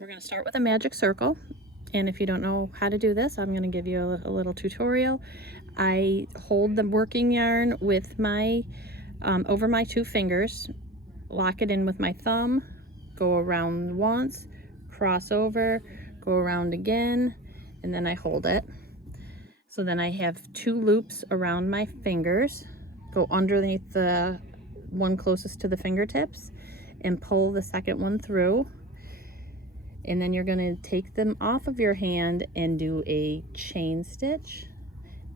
We're going to start with a magic circle, and if you don't know how to do this, I'm going to give you a little tutorial. I hold the working yarn with my over my 2 fingers, lock it in with my thumb, go around once, cross over, go around again, and then I hold it. So then I have 2 loops around my fingers, go underneath the one closest to the fingertips and pull the second one through. And then you're going to take them off of your hand and do a chain stitch,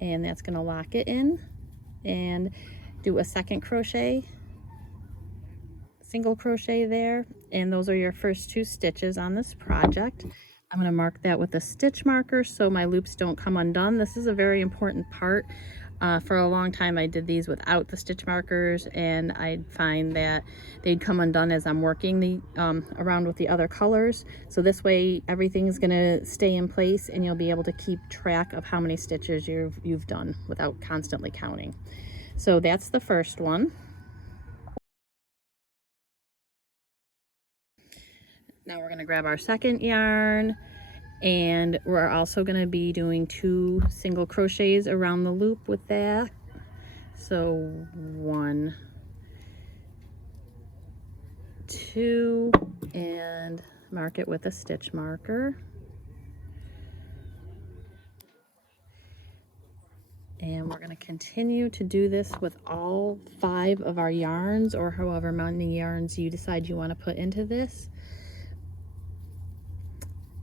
and that's going to lock it in, and do a second crochet, single crochet there, and those are your first 2 stitches on this project. I'm going to mark that with a stitch marker so my loops don't come undone. This is a very important part. For a long time I did these without the stitch markers, and I'd find that they'd come undone as I'm working the around with the other colors. So this way everything's going to stay in place and you'll be able to keep track of how many stitches you've done without constantly counting. So that's the first one. Now we're going to grab our second yarn, and we're also going to be doing 2 single crochets around the loop with that. So 1, 2, and mark it with a stitch marker. And we're going to continue to do this with all 5 of our yarns, or however many yarns you decide you want to put into this.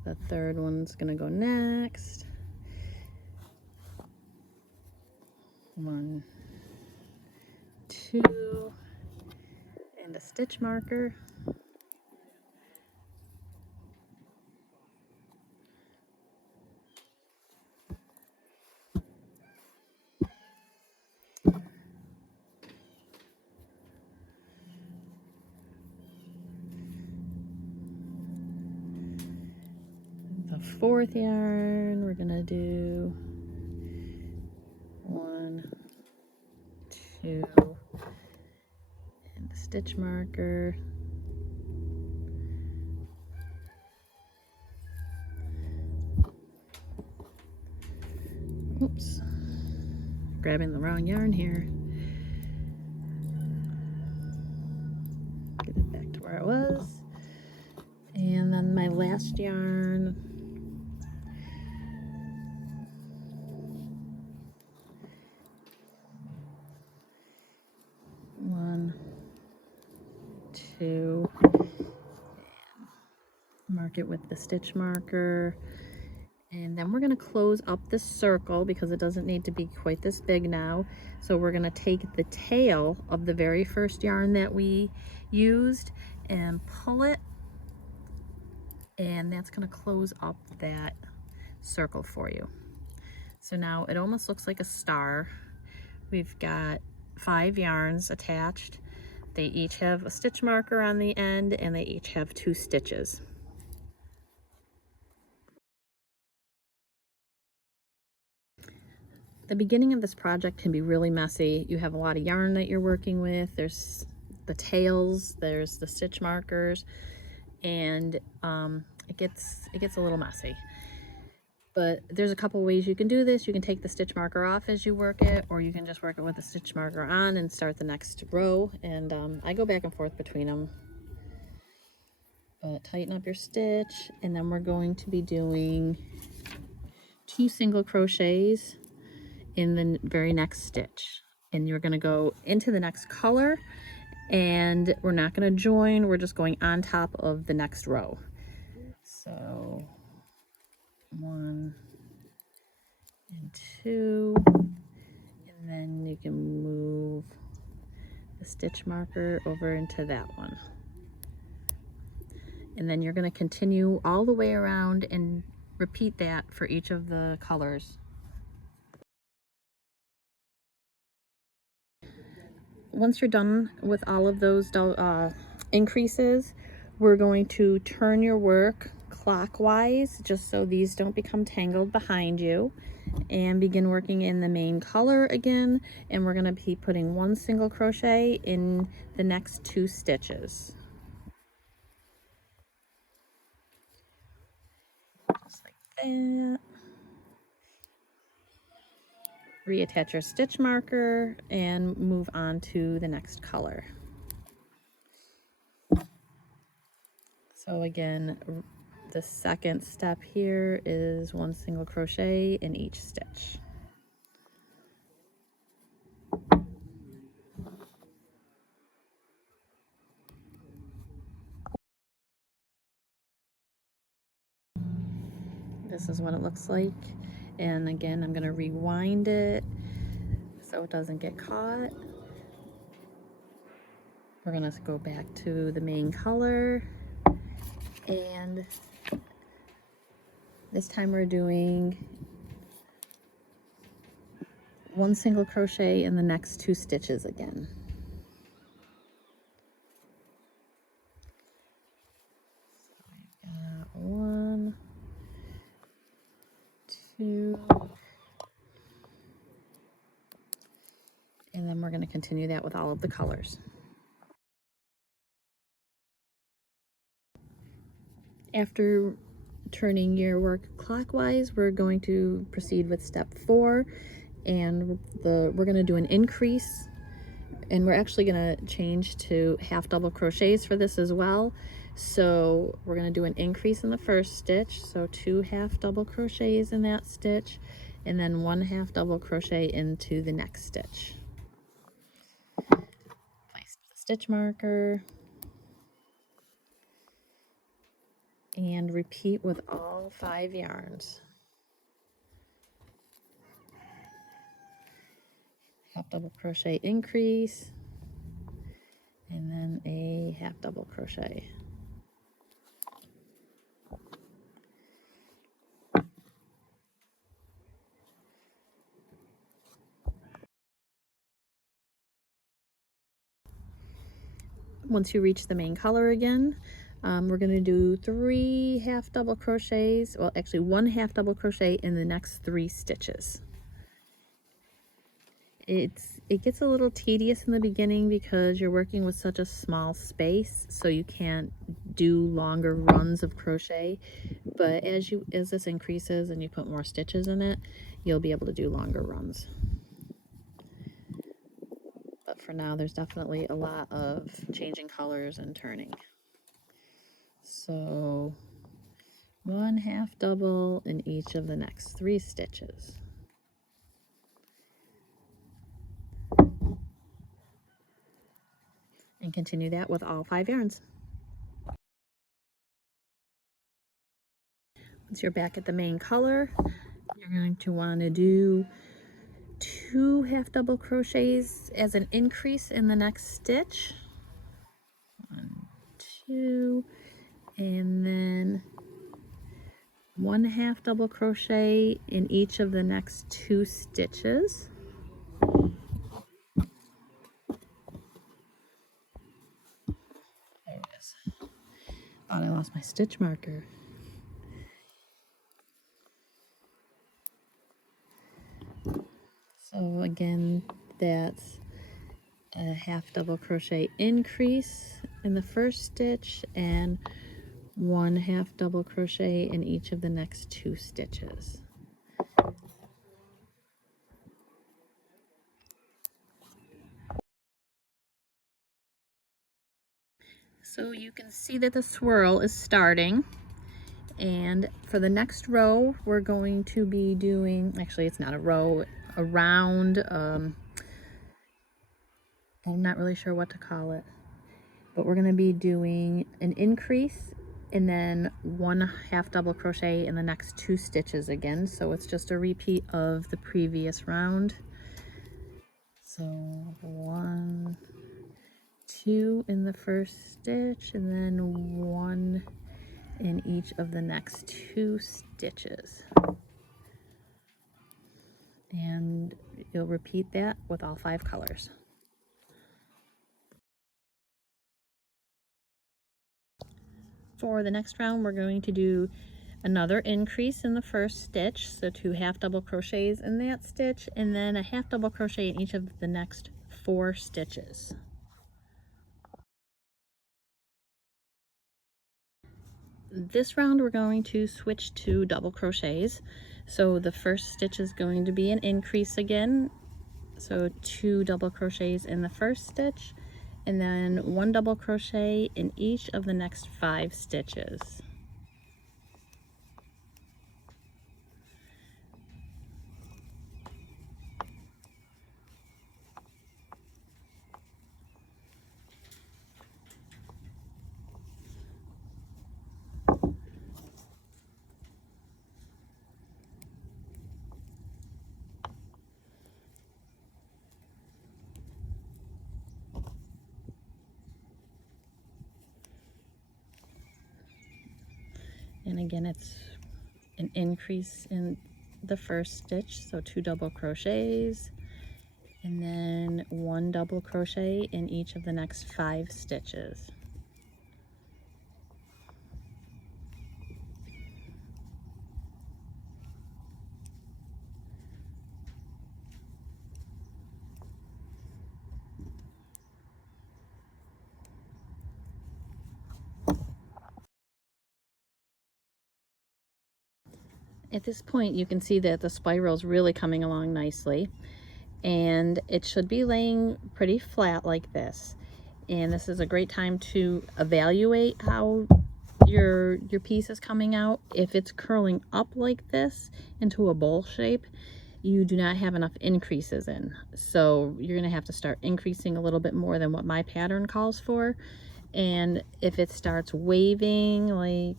The third one's going to go next. 1, 2, and a stitch marker. The 4th yarn, we're gonna do 1, 2, and the stitch marker. Oops, grabbing the wrong yarn here. Get it back to where it was. And then my last yarn. 1, 2, mark it with the stitch marker. And then we're going to close up this circle because it doesn't need to be quite this big now. So we're going to take the tail of the very first yarn that we used and pull it, and that's going to close up that circle for you. So now it almost looks like a star. We've got 5 yarns attached. They each have a stitch marker on the end, and they each have 2 stitches. The beginning of this project can be really messy. You have a lot of yarn that you're working with. There's the tails, there's the stitch markers, and it gets a little messy. But there's a couple ways you can do this. You can take the stitch marker off as you work it, or you can just work it with the stitch marker on and start the next row. And I go back and forth between them. But tighten up your stitch, and then we're going to be doing 2 single crochets in the very next stitch, and you're going to go into the next color, and we're not going to join, we're just going on top of the next row. So 1 and 2, and then you can move the stitch marker over into that one, and then you're going to continue all the way around and repeat that for each of the colors. Once you're done with all of those increases, we're going to turn your work clockwise just so these don't become tangled behind you, and begin working in the main color again, and we're going to be putting 1 single crochet in the next 2 stitches. that. Reattach your stitch marker and move on to the next color. So again, the second step here is 1 single crochet in each stitch. This is what it looks like. And again, I'm going to rewind it so it doesn't get caught. We're going to go back to the main color, and this time we're doing 1 single crochet in the next 2 stitches again. So I've got 1, 2, and then we're going to continue that with all of the colors. After turning your work clockwise, we're going to proceed with step 4, and we're going to do an increase, and we're actually going to change to half double crochets for this as well. So we're going to do an increase in the first stitch, so 2 half double crochets in that stitch, and then 1 half double crochet into the next stitch. Place the stitch marker and repeat with all 5 yarns. Half double crochet increase, and then a half double crochet. Once you reach the main color again, we're going to do 3 half double crochets, well actually 1 half double crochet in the next 3 stitches. It gets a little tedious in the beginning because you're working with such a small space, so you can't do longer runs of crochet, but as this increases and you put more stitches in it, you'll be able to do longer runs. But for now, there's definitely a lot of changing colors and turning. So 1 half double in each of the next 3 stitches. And continue that with all 5 yarns. Once you're back at the main color, you're going to want to do 2 half double crochets as an increase in the next stitch. 1, 2, and then 1 half double crochet in each of the next 2 stitches. There it is. Thought I lost my stitch marker. So again, that's a half double crochet increase in the first stitch and 1 half double crochet in each of the next 2 stitches. So you can see that the swirl is starting, and for the next row we're going to be doing, actually it's not a row, a round, I'm not really sure what to call it, but we're going to be doing an increase and then 1 half double crochet in the next 2 stitches again, so it's just a repeat of the previous round. So 1, 2 in the first stitch, and then 1 in each of the next 2 stitches. And you'll repeat that with all 5 colors. For the next round, we're going to do another increase in the first stitch, so 2 half double crochets in that stitch, and then a half double crochet in each of the next 4 stitches. This round we're going to switch to double crochets. So the first stitch is going to be an increase again. So 2 double crochets in the first stitch, and then 1 double crochet in each of the next 5 stitches. And again, it's an increase in the first stitch, so 2 double crochets, and then 1 double crochet in each of the next 5 stitches. At this point, you can see that the spiral is really coming along nicely, and it should be laying pretty flat like this. And this is a great time to evaluate how your piece is coming out. If it's curling up like this into a bowl shape, you do not have enough increases in. So you're gonna have to start increasing a little bit more than what my pattern calls for. And if it starts waving like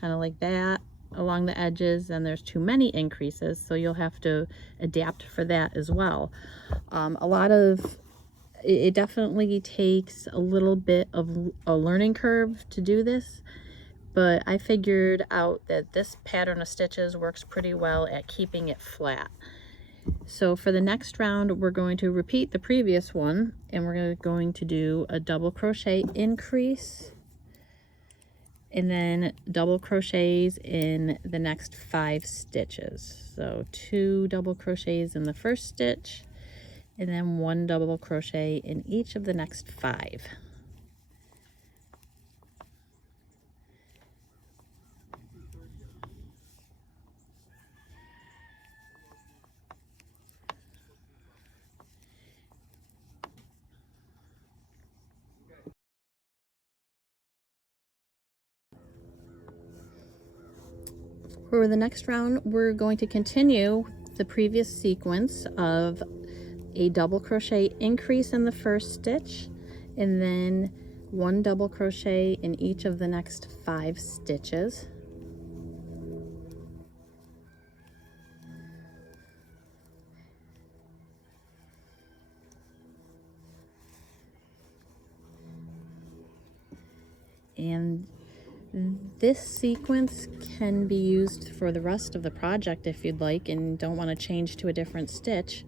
kind of like that along the edges, then there's too many increases, so you'll have to adapt for that as well. It definitely takes a little bit of a learning curve to do this, but I figured out that this pattern of stitches works pretty well at keeping it flat. So for the next round, we're going to repeat the previous one, and we're going to do a double crochet increase, and then double crochets in the next 5 stitches. So 2 double crochets in the first stitch, and then 1 double crochet in each of the next 5. For the next round, we're going to continue the previous sequence of a double crochet increase in the first stitch, and then 1 double crochet in each of the next 5 stitches. And this sequence can be used for the rest of the project if you'd like and don't want to change to a different stitch.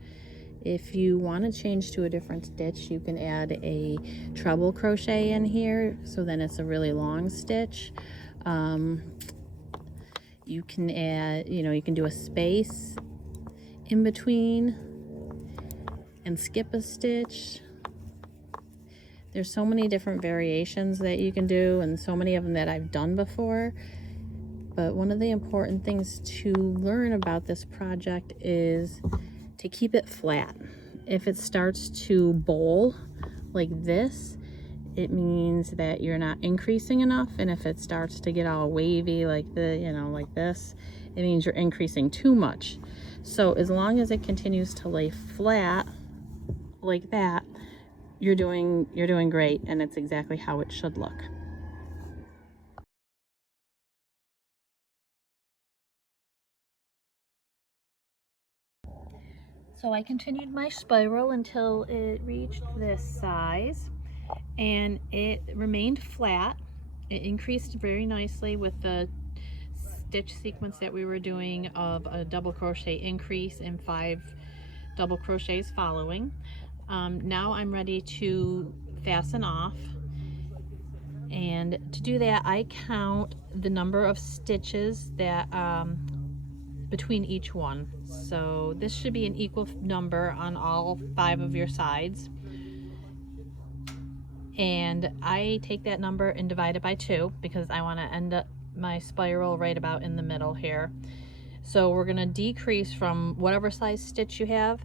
If you want to change to a different stitch, you can add a treble crochet in here, so then it's a really long stitch. You can add, you can do a space in between and skip a stitch. There's so many different variations that you can do, and so many of them that I've done before. But one of the important things to learn about this project is to keep it flat. If it starts to bowl like this, it means that you're not increasing enough. And if it starts to get all wavy like like this, it means you're increasing too much. So as long as it continues to lay flat like that, you're doing great, and it's exactly how it should look. So I continued my spiral until it reached this size, and it remained flat. It increased very nicely with the stitch sequence that we were doing of a double crochet increase and 5 double crochets following. Now I'm ready to fasten off, and to do that I count the number of stitches that between each one. So this should be an equal number on all 5 of your sides, and I take that number and divide it by 2 because I want to end up my spiral right about in the middle here. So we're gonna decrease from whatever size stitch you have.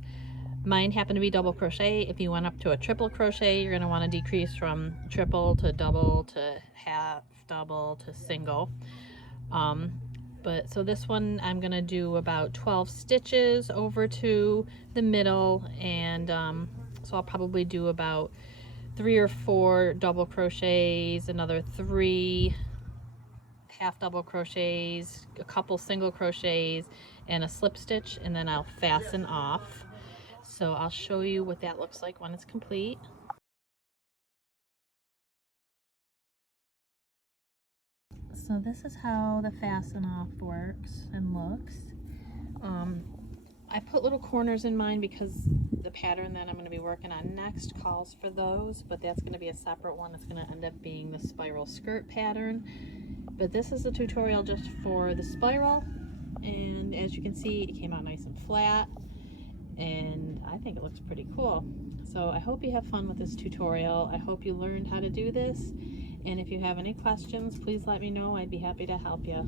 Mine happened to be double crochet. If you went up to a triple crochet, you're gonna wanna decrease from triple to double to half, double to single. But so this one I'm gonna do about 12 stitches over to the middle, and so I'll probably do about 3 or 4 double crochets, another 3 half double crochets, a couple single crochets, and a slip stitch, and then I'll fasten off. So I'll show you what that looks like when it's complete. So this is how the fasten off works and looks. I put little corners in mine because the pattern that I'm going to be working on next calls for those, but that's going to be a separate one. It's going to end up being the spiral skirt pattern. But this is a tutorial just for the spiral, and as you can see, it came out nice and flat, and I think it looks pretty cool. So I hope you have fun with this tutorial. I hope you learned how to do this, and if you have any questions, please let me know. I'd be happy to help you.